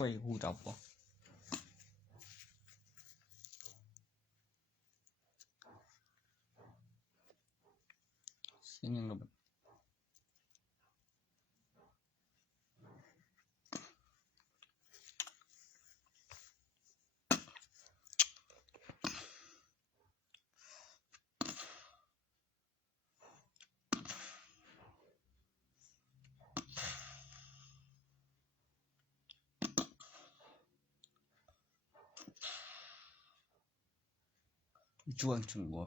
phải hù đọc à xin nhận được chuông chừng của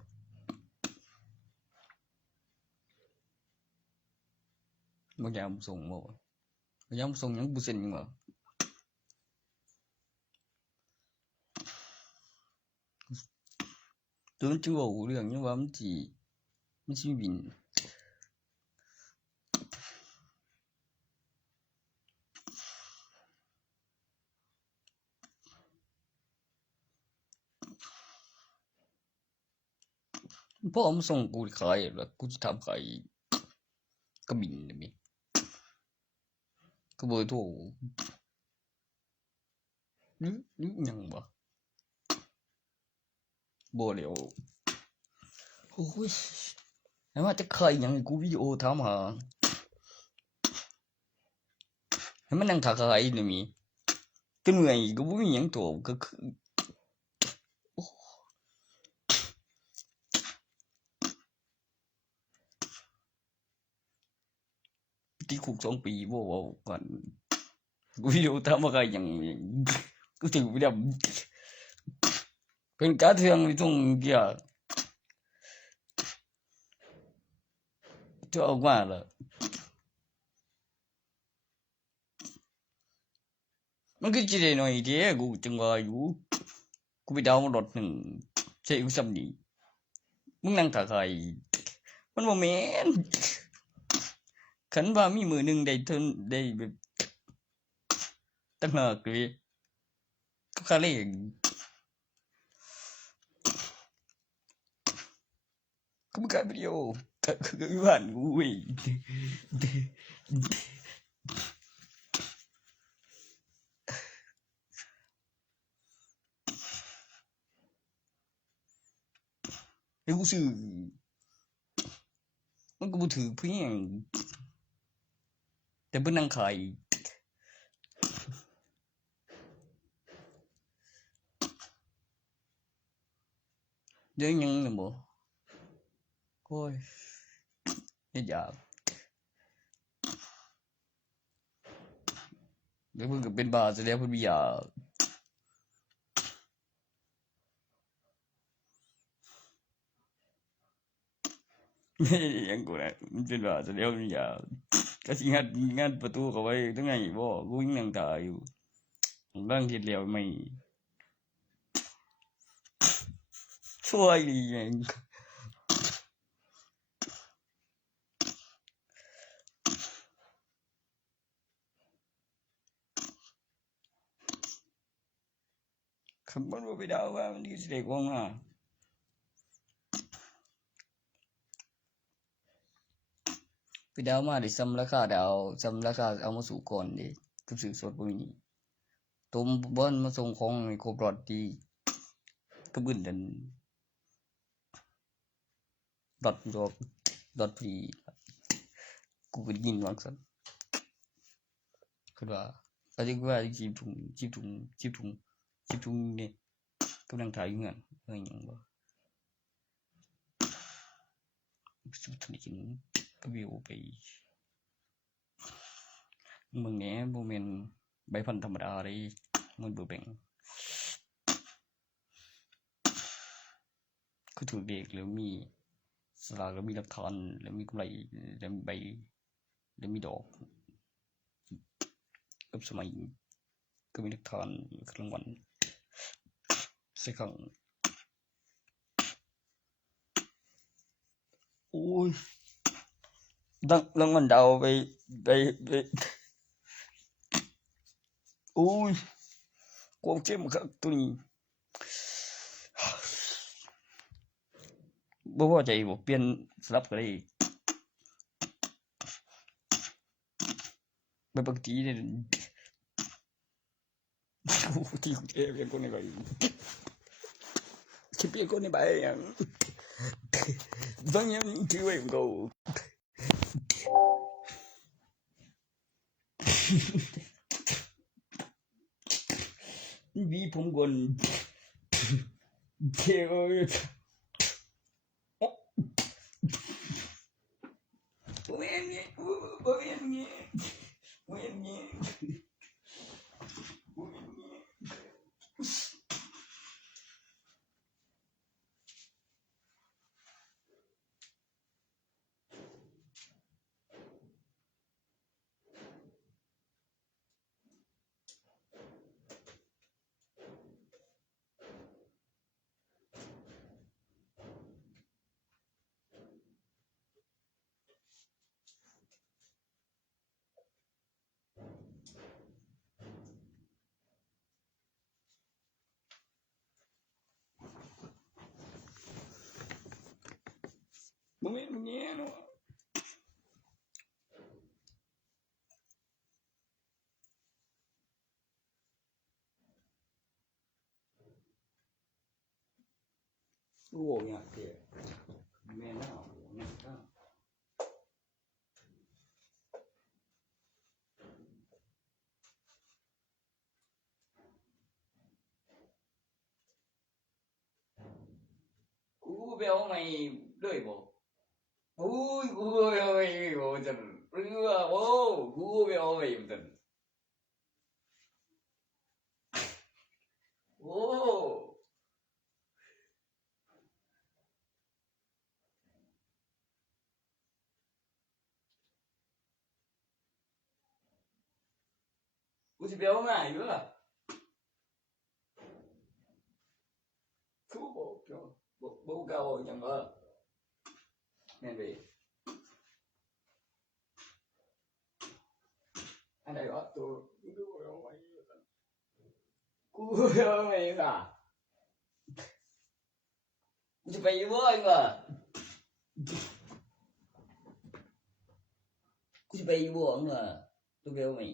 một nhà ông sùng một nhà ông sùng những bút sinh mà tướng chưa đủ đường nhưng mà chỉ bìnhเพราะผมส่งกูขายแล้วกูจะทำขายก็บินเลยมั้ยก็เบอร์โทรนี่ยังบ่บ่เร็วโอ้ยไอ้ว่าจะขายยังกูวิดีโอถามหาให้มันนั่งถ่ายขายนี่มีก็เหนื่อยก็บ่มีหยังตัวก็คือที่คุก2 ปีบ่ว่าก่อนกูวิดีโอถามว่ายังกูถึงไม่ได้เป็นการเทืองในตรงเกี่ยจะออกมาแล้วมันก็จะได้หน่อยเดียวกูจังว่าอยู่กูไปดาวน์รถหนึ่งใช้อุปกรณ์นี้มึงนั่งถ่ายใครมันบ่แม่นขันว่ามีมือหนึ่งได้ทนได้แบบตั้งหากเลยก็คาเล่ก็ไม่กล้าวิดีโอก็วิวันกูเว้ยไอ้กูซื้อมันก็บ่ถือเพียงแต่เพิ่นนั่งขายเดี๋ยวยังน่ะบ่โอ้ยเฮ็ดยากเดี๋ยวเพิ่นก็เป็นบ้าซะแล้วเพิ่นมียายังกูน่ะมันเป็นบ้าซะแล้วมียาก็สิงัดประตูเข้าไว้จังไงบ่กูยังนั่งท่าอยู่ร่างเฮ็ดแล้วไม่ช่วยดีแม่งคันมันบ่ไปดาวว่ามันสิได้ของมาไปดาวมาได้ซ้ำราคาดาวซ้ำราคาเอามาสู่ก่อนเด้กับซื้อสดบ่มีตุ่มบ่มาส่งของให้ครบรสดีก็บึ้นดันรถจบรถฟรีกูก็ยินว่าซั่นคือว่าก็สิว่าจิบถุงนี่กำลังถ่ายอยู่งั้นหยังบ่สุดท้ายกินก็วิวไปมึงแหน่บ่แม่นใบพันธรรมดาเด้มันบ่แบ่งคือถูกเด็กแล้วมีสลากแล้วมีหลักฐานแล้วมีกำไรแล้วมีใบแล้วมีดอกกับสมัยก็มีหลักฐานรางวัลสักครั้งโอ้ยรางวัลดาวไปโอ้ยความเจ็บครับตัวนี้บ่พอใจบ่เปลี่ยนสลับก็ได้แบบปกติเนี่ย ที่เปลี่ยนคนนี่ก็สิเปลี่ยนคนนี่ไปหยังฟังยังถือไว้ก็วีผมก่อนเจ้าโอ้ยนี่โอ้ยนี่โอ้ยนี่โอ้ยนี่โอ้ยนี่เนาะโอ้ยเนี่ยเด้แม่น่าเนี่ยก็กูไปเอาใหม่เลยบ่อุ้ยกูไปเอาใหม่บ่จังเรือโอ้กูไปเอาใหม่จังโอ้กูสิไปเอาใหม่อยู่ล่ะกูบ่กล้าเอาจังว่าแม่นบ่อันไหนวะตัวกูไปเอาใหม่กูไปเอาใหม่ล่ะกูสิไปอยู่บ่อีกล่ะกูสิไปอยู่บ่ล่ะตัวไปเอาใหม่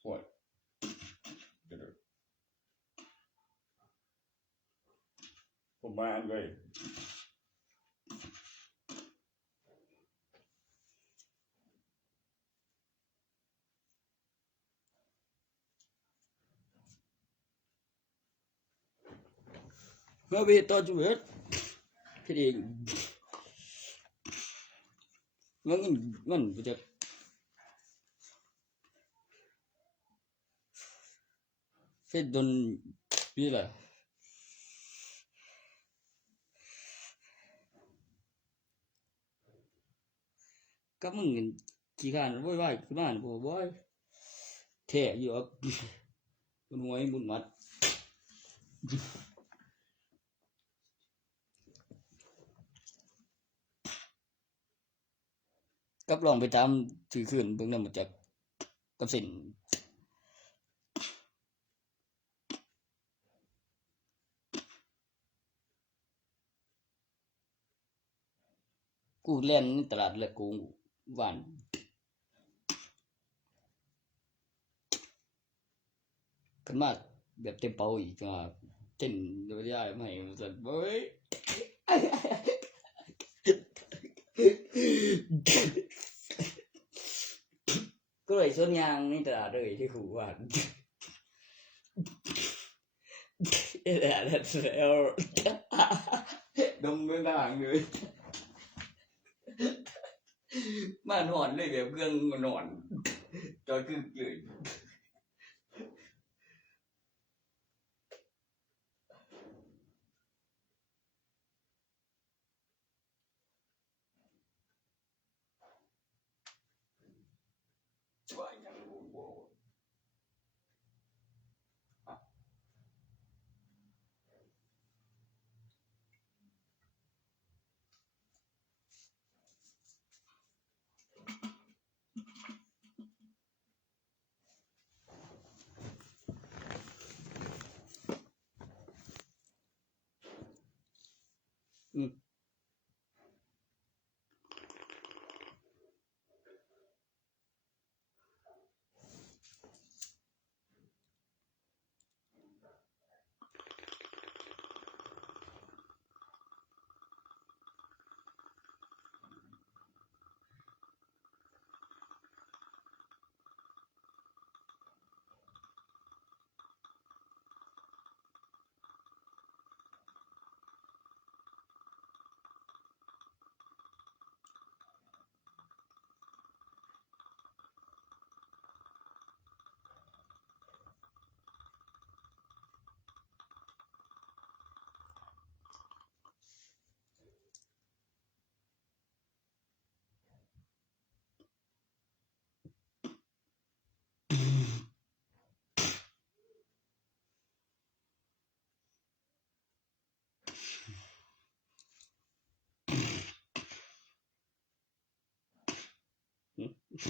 โอ้ยเดี๋ยวผมมาอันเลยเมื่อเวทต่อจุเวทคิดเองมันบ่จักเฟซดนปีล่ะก็มึงขี้คร้านโวยวายขึ้นมาบ่บ่แท้อยู่ครับมันหวยบุญมัดกับลองไปตามถือคืนเบิ่งนำบ่จักกับสินกูแล่นในตลาดแล้วกูหวานขึ้นมาแบบเต็มเป้าอีกว่าเต้นโดยได้ไม่สั่นเว้ยก็เลยส่วนยางในตลาดเลยที่กูหวานเอ๊ะแล้วดมเป็นทางเลยมานอนเลยแบบเครื่องนอนจอยกึกเลยช่วยยังบ่ ห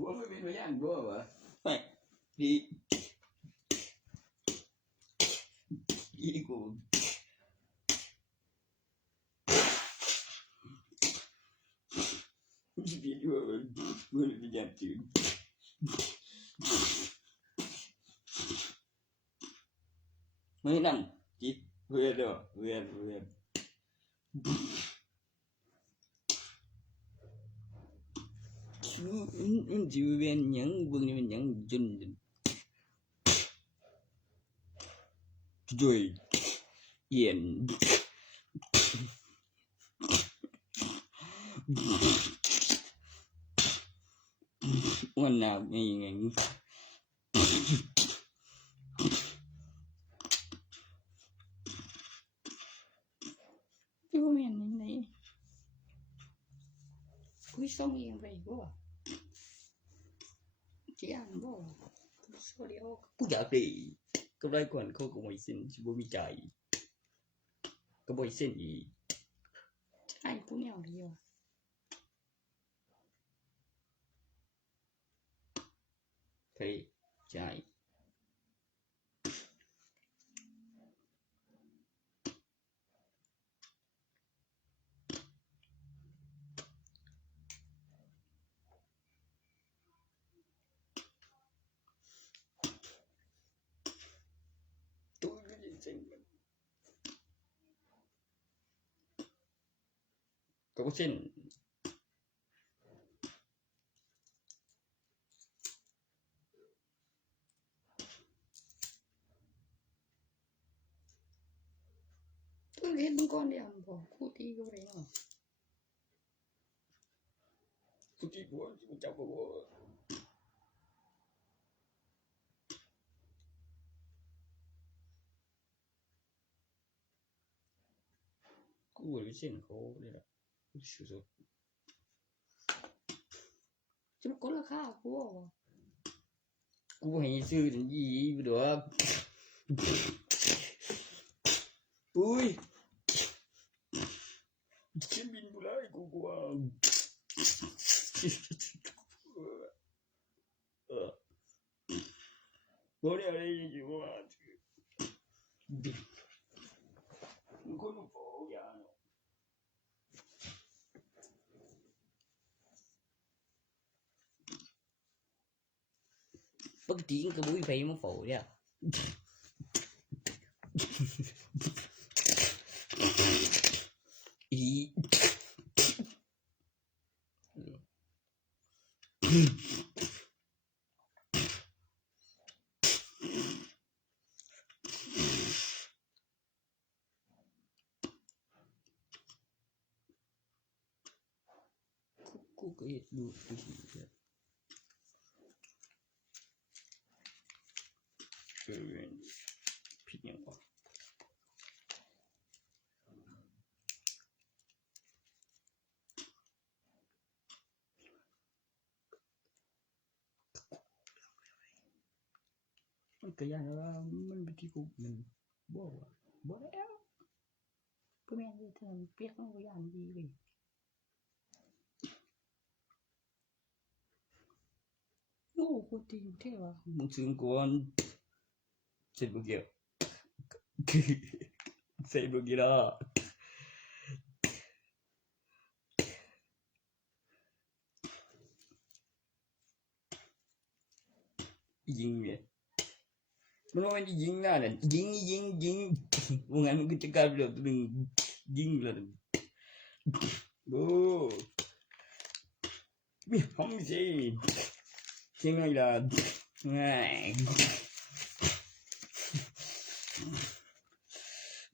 ัวไม่เป็นพยานบ่วะไม่ดีกูดีด้วยมันเป็นอย่างจริงไม่นั่นจิเวียนเด้อเวียนชื่อเวียนหยังเบิ่งนี่มันหยังจนด้วยเย็นวันหน้ามีไงอยู่แม่นยังไงคุยส่งเองไปบ่สิอ่านบ่สวัสดีโอ้กูอยากได้ก็ได้ก่อนเขาก็บ่สินสิบ่มีใจก็บ่สินอีกใช่ผู้แนวดีว่ะเฮ้ยใช่ตัวจริงก็บ่สินเห็นมึงก่อนเดี๋ยวบ่คู่ตีก็บ่ได้เนาะคู่ตีบ่จับบ่กูบ่ได้สินเขาเลยล่ะสุดๆจะกดราคากูบ่กูให้ซื้อถึง20บ่ดอกอุ้ยชิบินบุไรกูกว่าบ่ได้อะไรอยู่ว่ามึงคนโฟยาเนาะปกติก็บ่มีไผมาโฟเนี่ยอีกูก็เฮ็ดดู คือผิดหยังบ่มันก็อย่างว่ามันเป็นที่กูมันบ่ว่าบ่แล้วบ่แม่นเด้อเทิงเปียกมันก็ย่านดีเว้ยโอ้กูติงแท้ว่ะมึงซื้อก่อนเสร็จบ่เกี่ยวใส่บ่กี่ล่ะยิงเว้ยมันบ่แม่นยิงหน้าน่ะยิงบ่งั้นมันก็จะกลายเป็นแบบนึงยิงแล้วโอ้มีหอมสิเสียงอะไรล่ะง่าย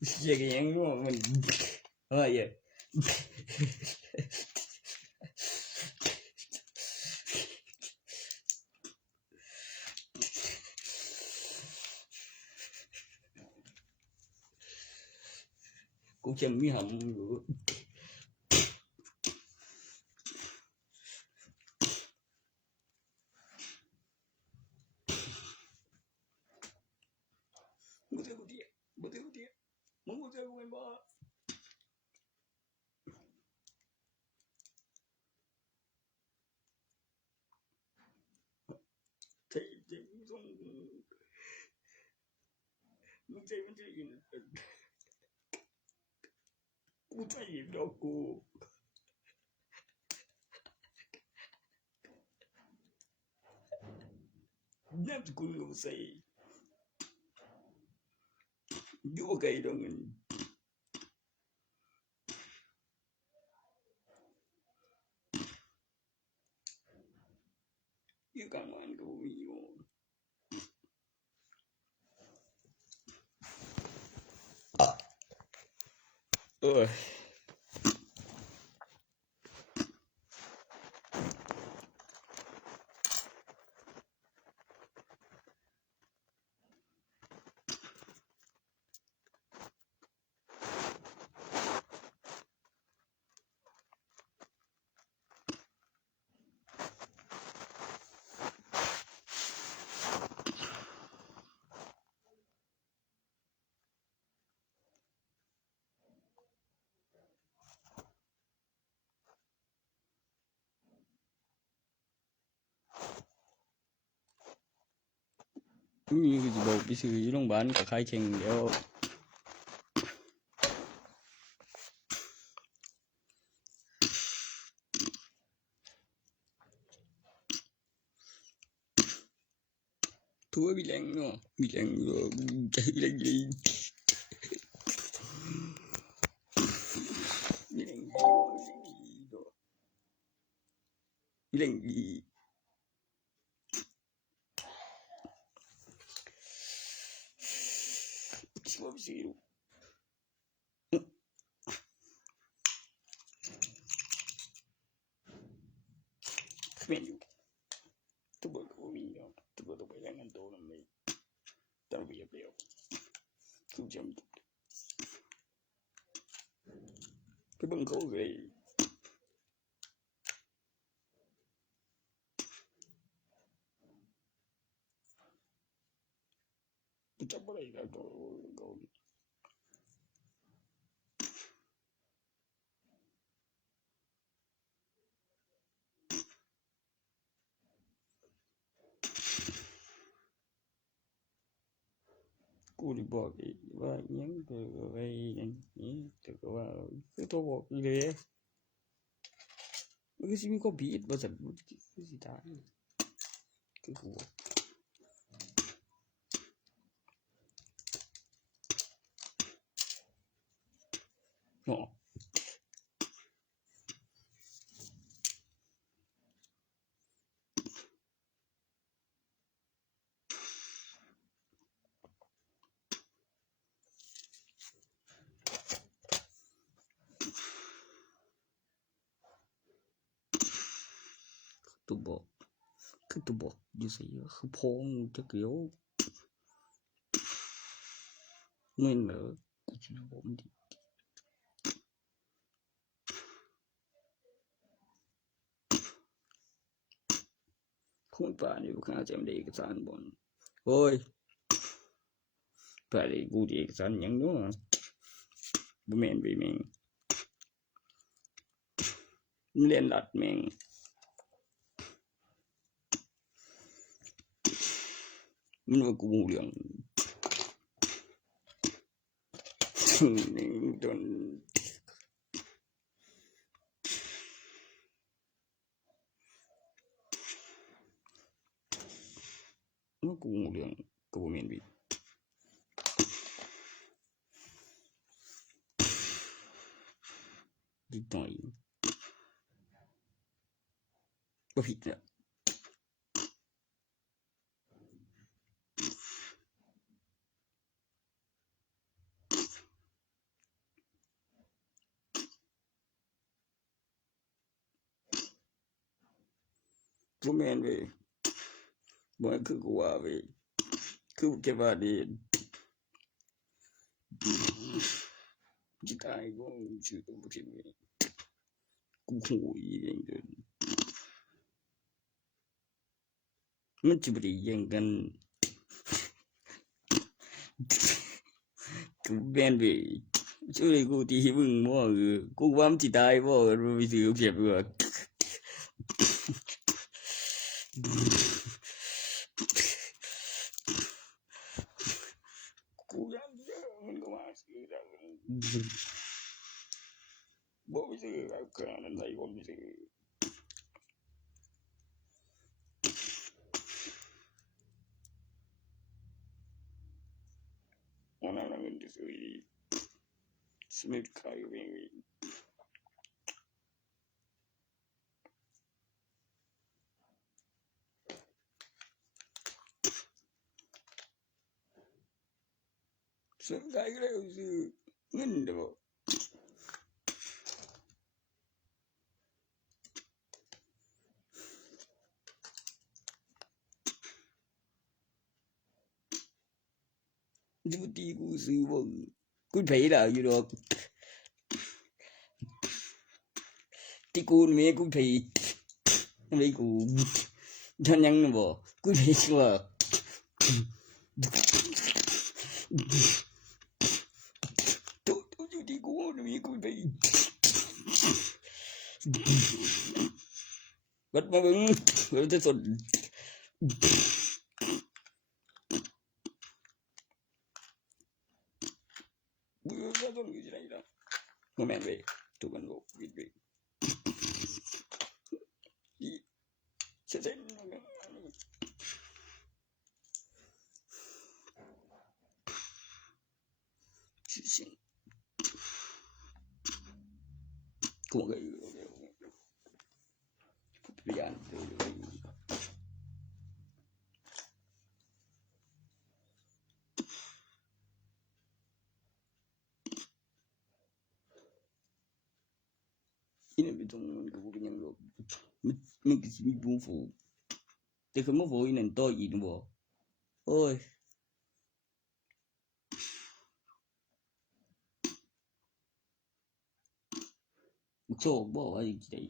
เสียงยังบ่มันเฮ้ยกูจังมีหำอยู่บ่ได้กูเดียมึงบ่ได้กูแม่นบ่ใช่มึงส่งมึงใจมันจะยินกูใจดอกกูนามสกุลก็บ่ใส่อยู่บ่ไกลดอกมันอยู่กลางบ้านก็บ่มีอยู่นี่ก็สิบอกไปซื้ออยู่โรงพยาบาลก็ขายแข็งเดียวทั่วมีแรงเนาะมีแรงใจแรงดีมีแรงดีสิว่าไปซื้อคือแม่นอยู่ตัวบ่ก็บ่มีเนาะตัวบ่ต้องไปรายงานตัวนำเลยตามระเบียบแล้วคือจำคือเบิ่งเขาเลยจำบ่ได้แล้วก็กูได้บอกอีกว่าอิหยังก็ไว้อย่างนี้แต่ก็ว่าคือตัวบอกอีเลยมันก็สิมีความผิดบ่ซั่นคือสิถามคือกูบอกเนาะตัวบอกคือตัวบอกอยู่ไสคือพ้องจักเดียว แม่นเหรอกูสิบอกมันดิคนป่านี่บ่เข้าใจมันได้เอกสารบ่โอ้ยป่าได้กูได้เอกสารหยังเนาะบ่แม่นไปแม่งมันเรียนรัดแม่งมันว่ากูบ่รู้เรื่องนี่จนมันกูบ่รู้เรื่องก็บ่แม่นไปนิดหน่อยบ่ผิดแล้วบ่แม่นเว้ยบ่คือกูว่าเว้ยคือแค่ว่าดิจิตายก็ชื่อตัวบ่ผิดเว้ยกูโหยเองเด้อมันสิบ่ได้แย่งกันกูแม่นเว้ยช่วยกูทีมึงบ่กูว่ามันสิตายบ่รู้สึกเจ็บบ่กูยังเยอะมันก็มาซื้อแล้วบ่มีซื้อแล้วก็นั่นได้บ่มีซื้อนั่นมันจะซื้อสมิธคายเองซึ่งได้แล้วซื้อเงินเด้อสิตีกูซื้อบ่กูไผล่ะอยู่ดอกที่กูแม่กูไผไม่กูฉันยังบ่กูไผว่าตัวอยู่ที่กูมีกูไผวัดมาเบิ่งเราจะสนกูจะต้องอยู่ที่ไหนล่ะบ่แม่นเว้ยทุกคนบอกวิดเว้ยเสร็จcomo que brillante ini betulมันก็บ่เป็นหยังดอกมันก็สิมีบุญฟูแต่คือบ่ฟูอีนั่นต่ออีกบ่โอ้ยโชคบ่ว่าสิได้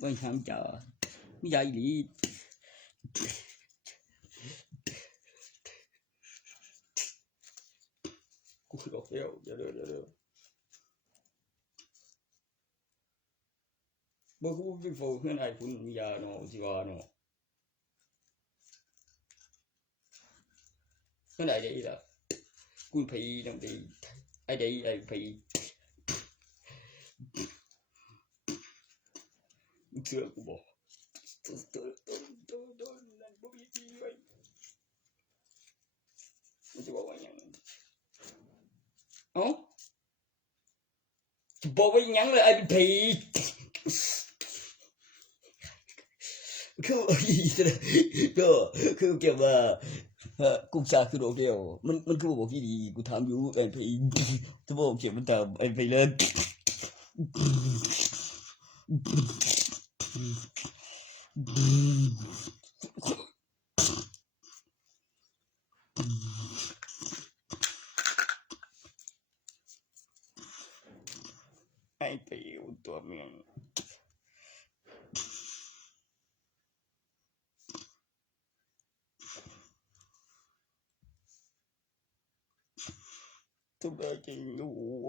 บ่ถามจ้ามียายอีหลีกูดอกแล้วอย่าเด้อบ่กูไปฟูเฮือนอ้ายพุ่นมียาเนาะสิว่าเนาะเฮือนอ้ายได้ล่ะกูไผนำไปไอ้ได้ไอ้ไผเชื่อกูบ่นั่นบ่มีจริงเว้ยมันจะบอกว่าหยังเอ้าจะบอกว่าหยังเลยไอ้ไผคือก็คือเก็บว่ากูชาคือดอกเดียวมันคือบอกที่ดีกูถามอยู่ไอ้ไผจะบอกเก็บมันตามไอ้ไผเลย ตัวเมียงทุกอย่างจริงโอ้โห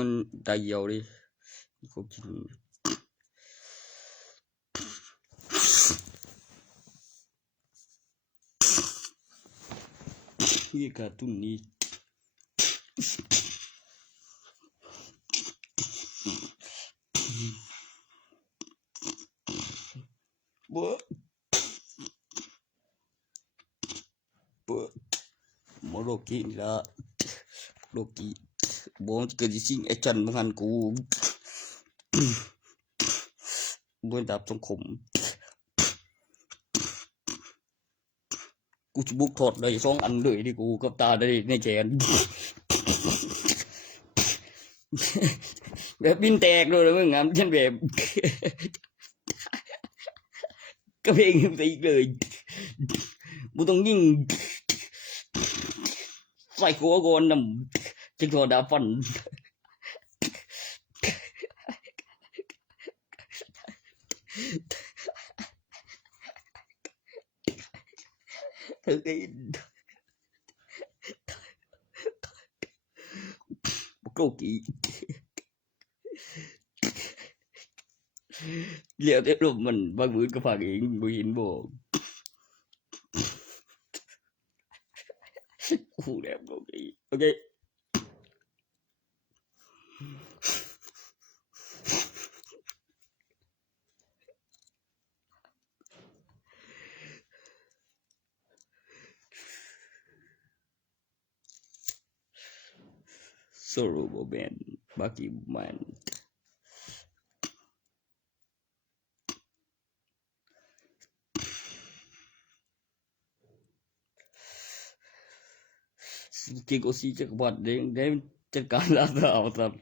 มันตายาวดิเขากินนี่การ์ตูนนี้บ่มโรกินี่ละโรกิบ่เกิดสิ่งไอ้จันบ่หันกูบ่ดับสังคมกูจะบุกถอดได้2อันเลยดิกูกับตาได้ในแขนแบบบินแตกเลยมึงอ่ะฉันแบบก็เพลงไปอีกเลยบ่ต้องยิงใส่หัวก่อนนำจึงถอดดาฟันเฮ้ยโกกีเรียกได้รูปมันบางมื้อก็ฝากเองบ่เห็นบ่โอ้แดมโกกีโอเคSorrow Band Baki Man Ki ko siจักรพรรดิได้จัดการลาดาวครับ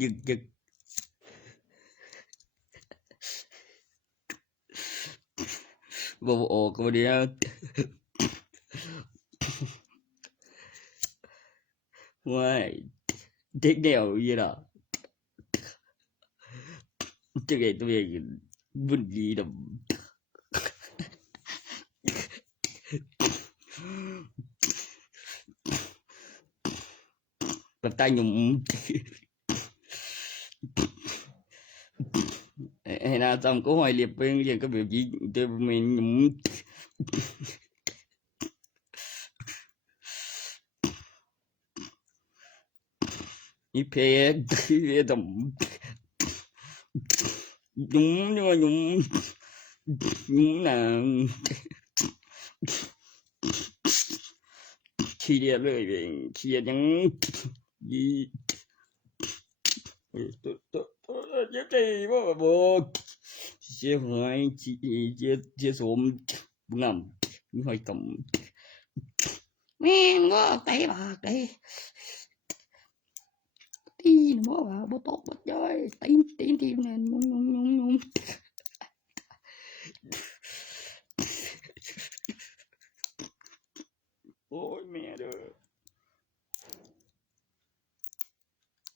ยึกบ่ออกก็บ่ได้ว้ายเด็กแนวอีล่ะจักไอ้ตัวเองบุญดีดแบบตายหนุ่มให้น่าจำก็หอยเรียบไปเรียนก็แบบนี้เดี๋ยวมันหนุ่มอีเพชรดำหนุ่มนี่ว่าหนุ่มน่ะขี้เดียดเลยเองขี้เดียดยังยีเจ็บใจบ่เสียหายเสียสมบุญงามมีหอยกำแม่งก็ไตบากเลยตีนบ่ว่าบ่ตกบ่ย่อยตีนทีนั่นงงโอ้ยแม่เด้อ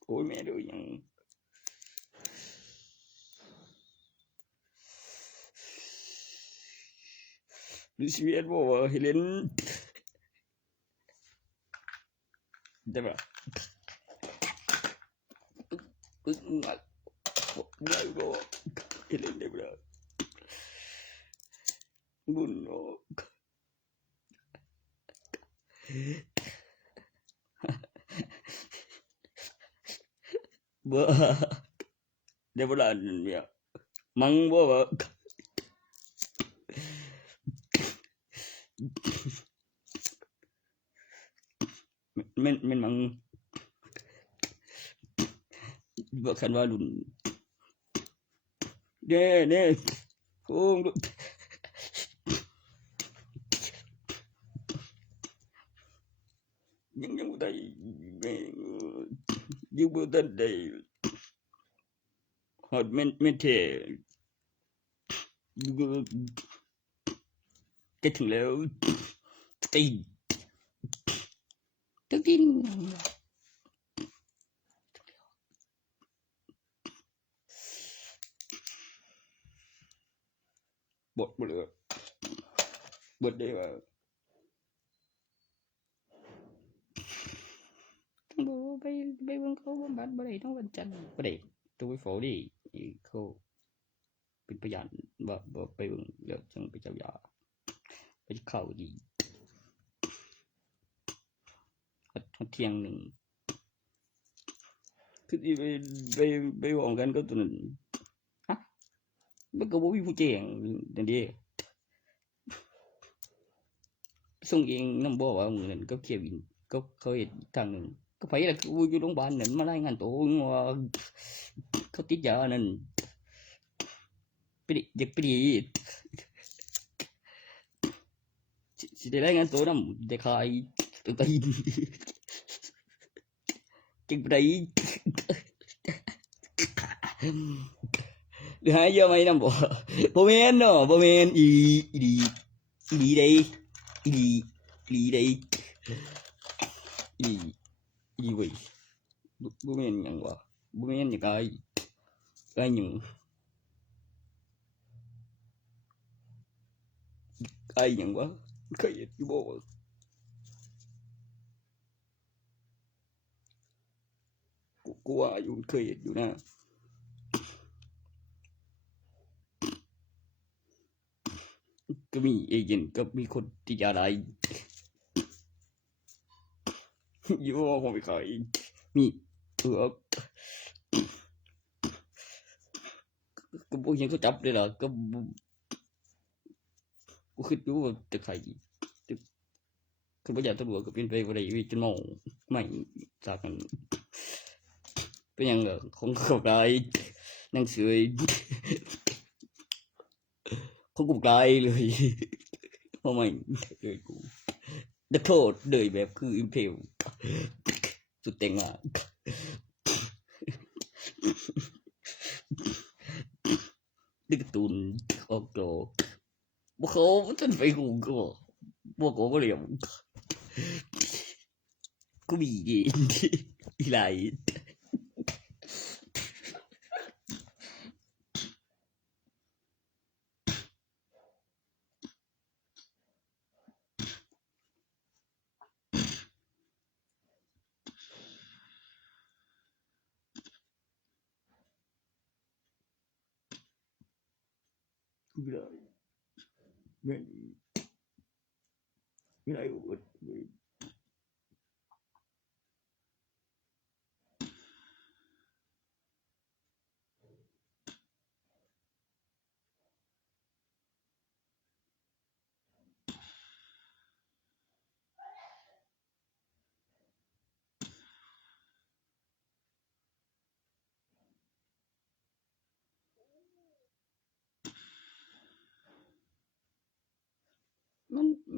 โอ้ยแม่เด้อยังดิสิเวียดบ่ว่าเฮเลนได้ป่ะบ่บ่เฮเลนได้ป่ะบุญโอบ่ ได้บ่ล่ะเนี่ยมังบ่ว่าแม่นมังบ่คันว่ารุ่นเด้โอ้ยังบ่ได้ยังบ่ทันได้ฮอดแม่นแท้จะถึงแล้วตีนบดบ่เลยบดได้ว่าบ่ไปเบิ่งเขาบำบัดบ่ได้ทั้งวันจันทร์บ่ได้ต้องไปเฝ้าดิเขาเป็นพยานว่าบ่ไปเบิ่งแล้วจังไปเจ้ายาไปเข้าดีเที่ยงนึงคือสิไปพร้อมกันกับตัวนั้นฮะมันก็บ่มีผู้แจ้งนั่นเด้ส่งเองนำบ่ว่ามื้อนั้นก็เคลียร์วินก็เขาเฮ็ดทางนึงก็ไปแล้วอยู่โรงพยาบาลนั่นมารายงานตัวว่าเขาติดยานั่นไปอยากไปดีสิได้รายงานตัวนำได้ขายตัวตีนจึงไปหรือหาเยอะไหมนำบ่แม่นเนาะบ่แม่นอีได้อีเว้ยบ่แม่นหยังวะบ่แม่นหยังไอ้หยังไอ้หยังวะเคยเฮ็ดอยู่บ่กูว่าอยู่เคยเฮ็ดอยู่นะก็มีเอเจนต์ก็มีคนที่ยาได้อยู่ว่าผมไปขายมีก็บ่ยังก็จับได้ล่ะก็กูคิดอยู่ว่าจะขายคือบ่อยากตำรวจก็เป็นไปบ่ได้จนเมาไม่จากนั้นเป็นหยังของเขาได้หนังสือของกูได้เลยเพราะไม่เลยกูนักโทษเลยแบบคืออิมเพลสุดเต็งอ่ะดึกตุนออกโตบ่เขาจนไปกูก็บ่ก็บ่เรียมกูมีอีหลายไม่ได้อด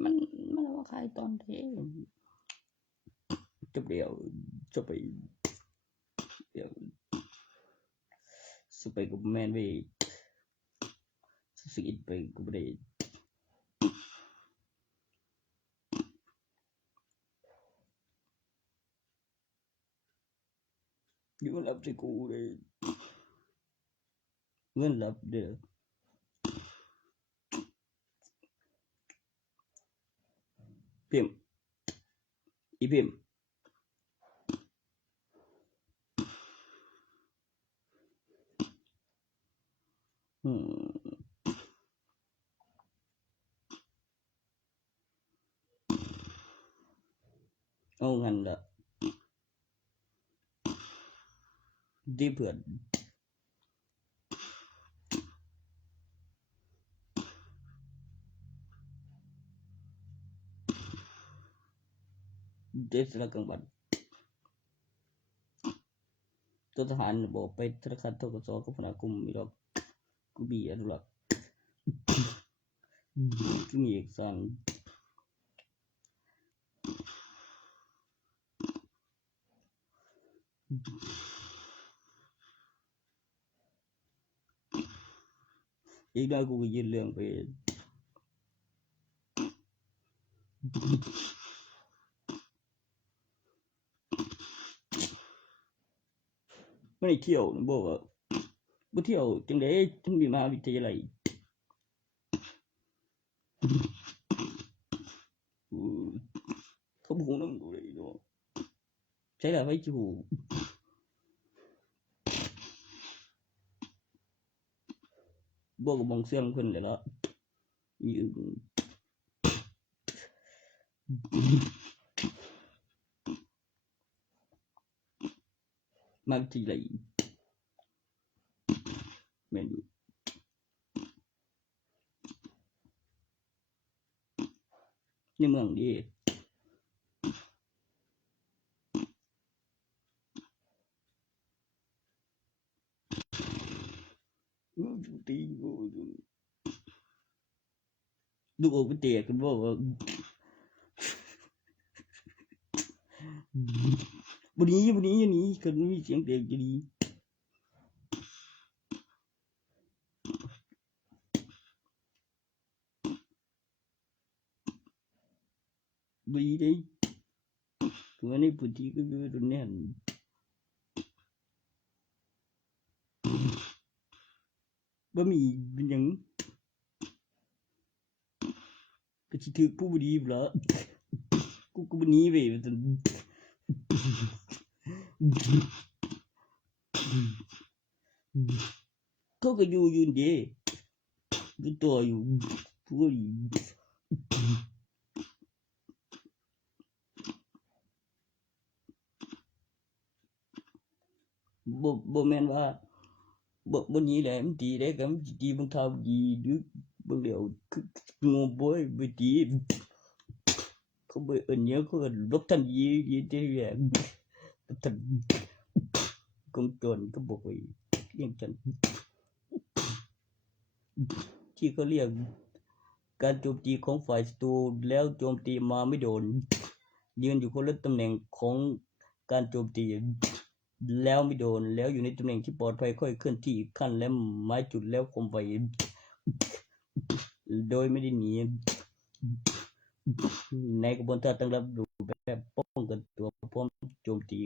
มันว่าขายตอนเที่ยงจบเดียวจะไปเดี๋ยวสุไปกับแม่นไปสิกินไปกูบ่ได้อยู่มันรับสิกูเลยเงินรับเด้อพิมพ์อีพิมพ์เอางั้นล่ะดีเพื่อน เดสละกังบันตัวทหารบอกไปธนาคารทกสกับพนาคมมีดอกกูบีอนุรักษ์ก็มีเอกสารอีกได้กูก็ยื่นเรื่องไปไม่ได้เที่ยวบอกว่าไม่เที่ยวจังได้ทั้งดีมหาวิทยาลัยเขาบอกน้ำกูเลยเนาะใช่แล้วไว้จูบอกกับมองเสียงคนเลยละยืนมาวิทยาลัยแม่นอยู่ในเมืองดีตีกูดูโอ้ก็เตะกันบอกว่าบุนี้อย่างนี้กันมีเสียงเตะจะดีบุนี้ได้ตัวนี้ปุ่นที่ก็คือตัวนี้บ่มีเป็นอย่างก็สิถือผู้บุรีบ่ล่ะกูก็บ่หนีเว้ยเขาก็อยู่เด้อยู่ตัวอยู่ผู้บุรีบ่แม่นว่าบ่หนีแหละมันตีได้ก็มันสิตีบางเท่าดีหรือบางเดียวคืองูบ่ไปตีเขาบ่เอิ้นหยังเขาก็ลบทันยีที่แหละทันกงจรก็บอกไว้อย่างฉันที่เขาเรียกการโจมตีของฝ่ายศัตรูแล้วโจมตีมาไม่โดนยืนอยู่คนละตำแหน่งของการโจมตีแล้วไม่โดนแล้วอยู่ในตำแหน่งที่ปลอดภัยค่อยเคลื่อนที่ขั้นและไม้จุดแล้วคมไฟโดยไม่ได้หนีในกระบวนการตั้งรับรูปแบบป้องกันตัวพร้อมโจมตี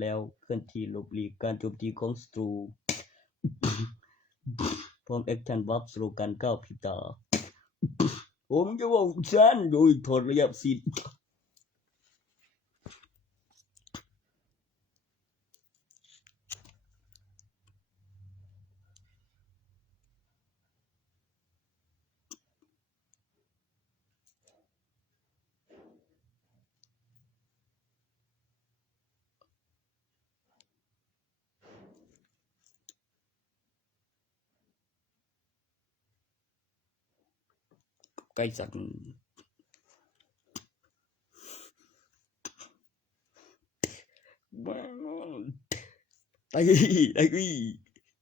แล้วเคลื่อนที่หลบหลีกการโจมตีของศัตรูพร้อมแอคชั่นวับสโลกันก้าวพิตาผมจะบอกฉันโดยถอดระยะสิทธิ์ไก่สัตว์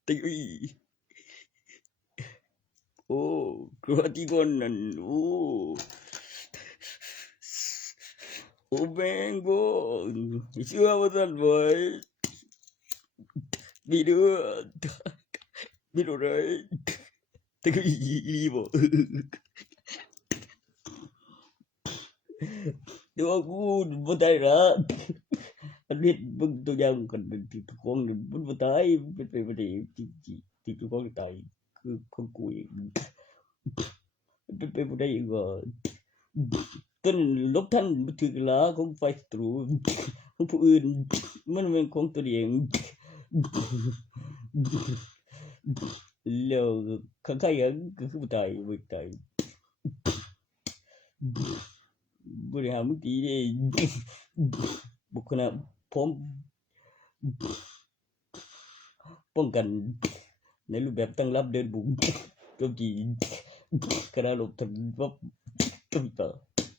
ตีโอ้กระที่คนนั้นโอ้แบงโก้เชื่อว่าท่านไว้มีเดือดมีอะไรตีบ่เดี๋ยวกูบ่ได้ละอันนี้มึงตัวอย่างกันเป็นทุกคนมันบ่ตายเป็นไปบ่ได้จริงๆที่ทุกคนตายคือคนกูเองเป็นไปบ่ได้อีกว่าต้นลบท่านถึกละของฝ่ายศัตรูของผู้อื่นมันเป็นของตัวเองแล้วข้างๆอย่างก็คือบ่ตายบ่ตายบริหารมึงตีได้บุคคลพร้อมป้องกันในรูปแบบตั้งรับเดินบุกโจมตีกระโดดถึงวับจุดต่อ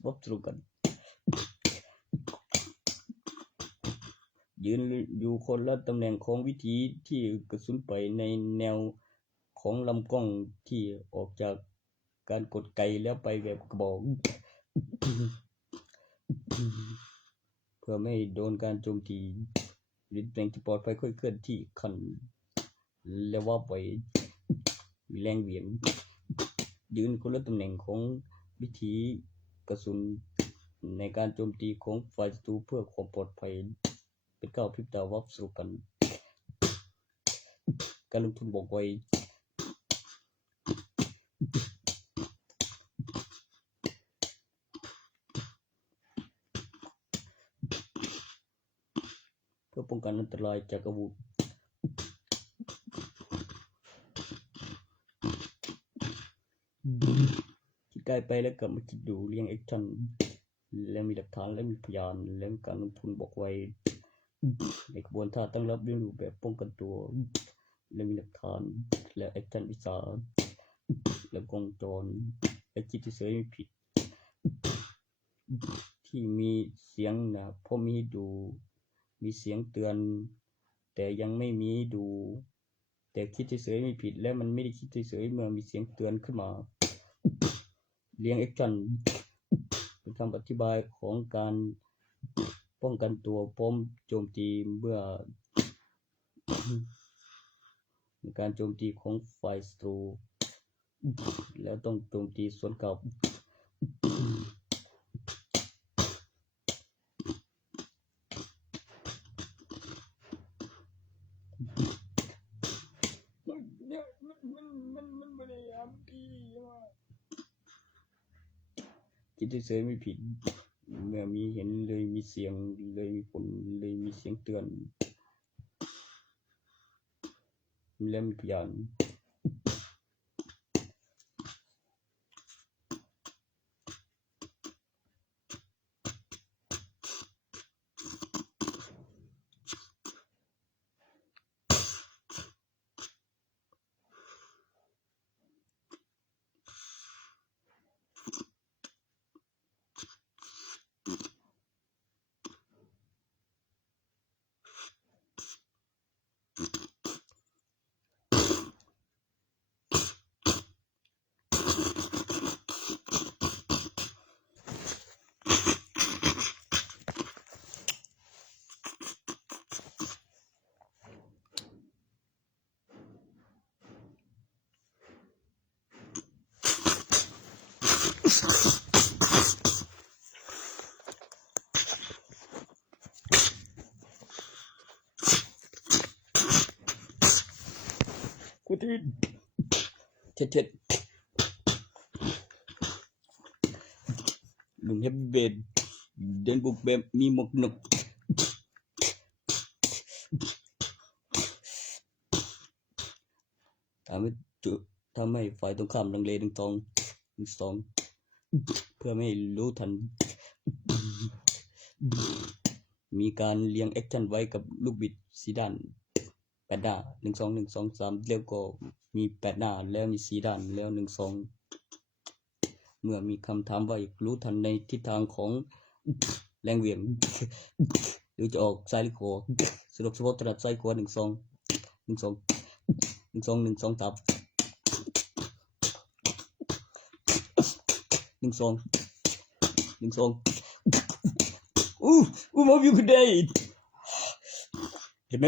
วับตรงกัน ยืนอยู่คนละตำแหน่งของวิถีที่กระสุนไปในแนวของลำกล้องที่ออกจากการกดไกแล้วไปแบบกระบอกเพื่อไม่โดนการโจมตีหรือตำแหน่งที่ปลอดภัยค่อยเคลื่อนที่คันและว่าไปมีแรงเหวี่ยงยืนคนละตำแหน่งของวิถีกระสุนในการโจมตีของฝ่ายศัตรูเพื่อความปลอดภัยเป็นก้าวพริบตาวับสรุปกันการลงทุนบอกไว้เพื่อป้องกันอันตรายจากอาวุธคิดใกล้ไปแล้วกลับมาคิดดูเรียงแอคชั่นและมีหลักฐานและมีพยานและการลงทุนบอกไว้ในกระบวนท่าตั้งรับเรื่องรูปแบบป้องกันตัวและมีหลักฐานและแอคชั่นวิสาและกองจรและคิดเฉยไม่ผิดที่มีเสียงนะเพราะมีดูมีเสียงเตือนแต่ยังไม่มีดูแต่คิดเฉยไม่ผิดและมันไม่ได้คิดเฉยเมื่อมีเสียงเตือนขึ้นมาเรียงแอคชั่นเป็นคำอธิบายของการป้องกันตัวพร้อมโจมตีเมื่อการโจมตีของฝ่ายศัตรูแล้วต้องโจมตีสวนกลับมันพยายามที่คิดเฉยไม่ผิดเมื่อมีเห็นเลยมีเสียงเลยมีผลเลยมีเสียงเตือนและมีพยานกูที่เท็ดลุงเฮบเบดเดินบุกแบบมีหมวกหนกทำให้ฝ่ายตรงข้ามลังเลดึงสองเพื่อไม่รู้ทันมีการเรียงแอคชั่นไว้กับลูกบิดสีด้าน8หน้า1 2 1 2 3แล้วก็มี8หน้าแล้วมี4ด้านแล้ว1 2เมื่อมีคำถามไว้รู้ทันในทิศทางของแรงเหวี่ยงหรือจะออกซ้ายหรือขวาสะดวกเฉพาะถนัดซ้ายขวา1 2 1 2 1 2 1 2 3 1 2 1 2มาวิวคือได้เห็นไหม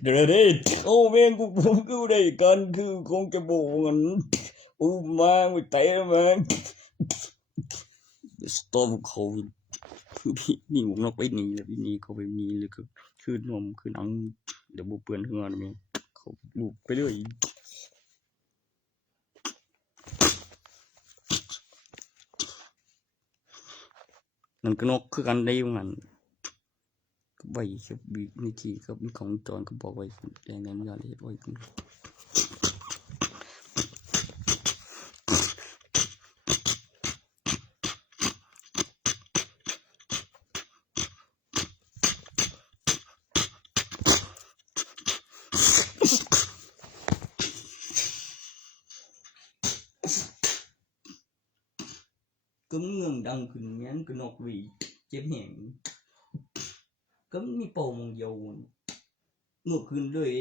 เดี๋ยวได้โอ้แม่งผมกูได้กันคือคงจะบอกงั้นมาไม่เตะมาสตอมเขาคือพี่นี่ผมนอกไปนี่แล้วพี่นี่เขาไปมีเลยคือนมคือหนังเดี๋ยวบุเปื่อนเฮือนนี่เขาลูกไปเรื่อยนั่นก็นกคือกันได้ยังไงไว้ครับวิธีครับมีของจรก็บอกไว้แรงนั้นอย่าเลยไว้กันก็เมืองดังขึ้นงั้นก็นกวีเจ็บแหง ก็มีเป่ามงเดียวเมื่อคืนเลย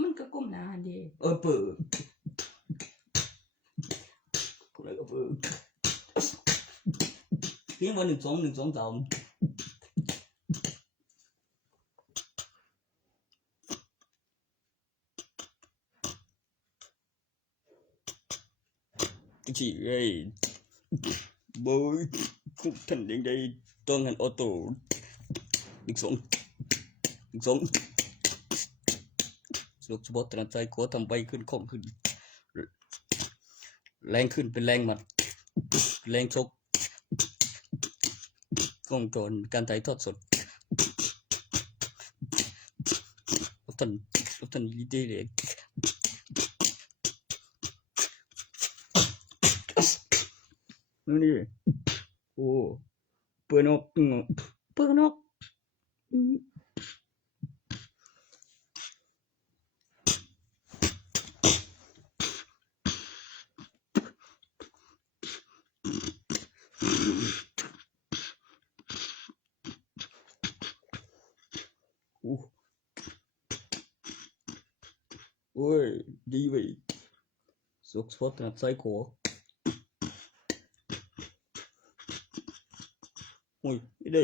มันก็ก้มหน้าเด้เปิดคนละก็เปิดเพียงว่า1 2 1 2 3ที่ไอ้บ่คุกทันได้ต้องหันออโต้1 2 สกสปอร์ตตามใจขอทำไปขึ้นคล่องขึ้นแรงขึ้นเป็นแรงหมัดแรงชกกล้องจรการถ่ายทอดสดท่านดีเด็กนี่โอ้เปิดนกโอ้ยดีเว้ยสกสปอร์ตตามใจขอโอ้ยได้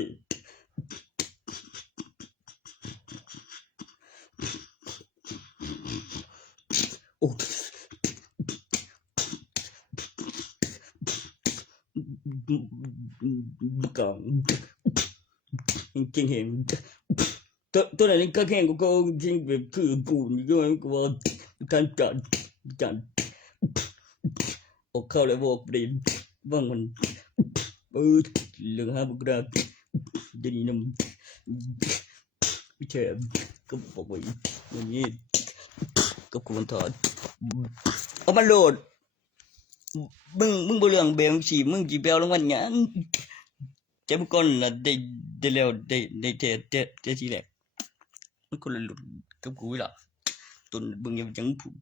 โอ้กังจริงเห็นตัวนั้นก็แข่งก็จริงแบบคือกูนี่ก็ว่าการจัดออกเข้าแล้วบอกเปลี่ยนบ้างมันเรื่องหาบุกราเดี๋ยวนี้นำวิเชษก็บอกไว้อย่างนี้กับกูมันถอดเอามาโหลดมึงบ่เรื่องแบบสิมึงสิไปเอารางวัลหยังใจบ่ก่อนล่ะได้แล้วได้แต่ทีแรกมันคนละรุ่นกับกูล่ะต้นเบิ่งยังพูด